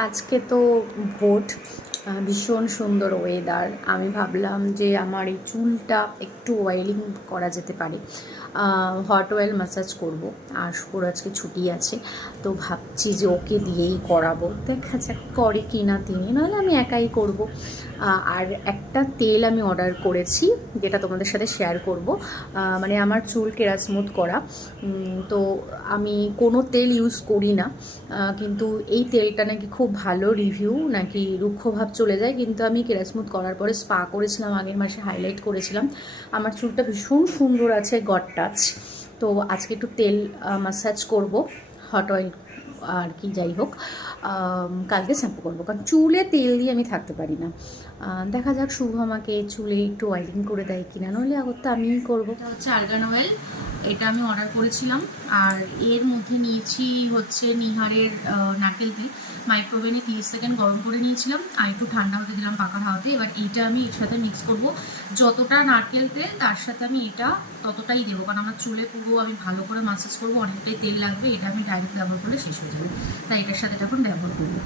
আজকে তো ভোট, ভীষণ সুন্দর ওয়েদার। আমি ভাবলাম যে আমার এই চুলটা একটু অয়েলিং করা যেতে পারে, হট অয়েল ম্যাসাজ করব। আর শুভর আজকে ছুটি আছে, তো ভাবছি যে ওকে দিয়েই করাবো, দেখা যাক করে কি না তিনি, নাহলে আমি একাই করব। আর একটা তেল আমি অর্ডার করেছি, যেটা তোমাদের সাথে শেয়ার করব। মানে আমার চুল কেরাসমুথ করা, তো আমি কোনো তেল ইউজ করি না, কিন্তু এই তেলটা নাকি খুব ভালো রিভিউ, নাকি রুক্ষভাব চলে যায়। কিন্তু আমি কেরাসমুথ করার পরে স্পা করেছিলাম, আগের মাসে হাইলাইট করেছিলাম, আমার চুলটা ভীষণ সুন্দর আছে, গড টাচ। তো আজকে একটু তেল ম্যাসাজ করব, হট অয়েল আর কি, যাই হোক। কালকে শ্যাম্পু করবো, কারণ চুলে তেল দিয়ে আমি থাকতে পারি না। দেখা যাক শুভ আমাকে চুলে একটু অয়েলিং করে দেয় কিনা, নইলে আগত তো আমিই করবো। এটা হচ্ছে আর্গান অয়েল, এটা আমি অর্ডার করেছিলাম। আর এর মধ্যে নিয়েছি হচ্ছে নিহারের নারকেল তেল, মাইক্রোওভেনে 30 সেকেন্ড গরম করে নিয়েছিলাম, আর একটু ঠান্ডা হতে দিলাম পাকা হাওয়াতে। এবার এইটা আমি এর সাথে মিক্স করব, যতটা নারকেল তেল তার সাথে আমি এটা ততটাই দেবো, কারণ আমার চুলে পুরো আমি ভালো করে মাসাজ করবো, অনেকটাই তেল লাগবে। এটা আমি ডাইরেক্ট ব্যবহার করলে শেষ হয়ে যাবে, তাই এটার সাথে এখন ব্যবহার করবো।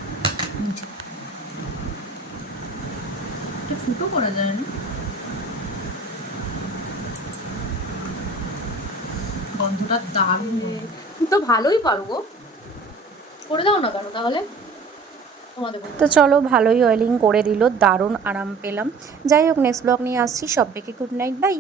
এটা ফুটো করা যায় না, গন্ধটা দারুণ। তো ভালোই পারবো, করে দাও না কেন তাহলে তোমাদের। তো চলো, ভালোই অয়েলিং করে দিল, দারুণ আরাম পেলাম। যাই হোক, নেক্সট ব্লগ নিয়ে আসছি। সবাইকে গুড নাইট, বাই।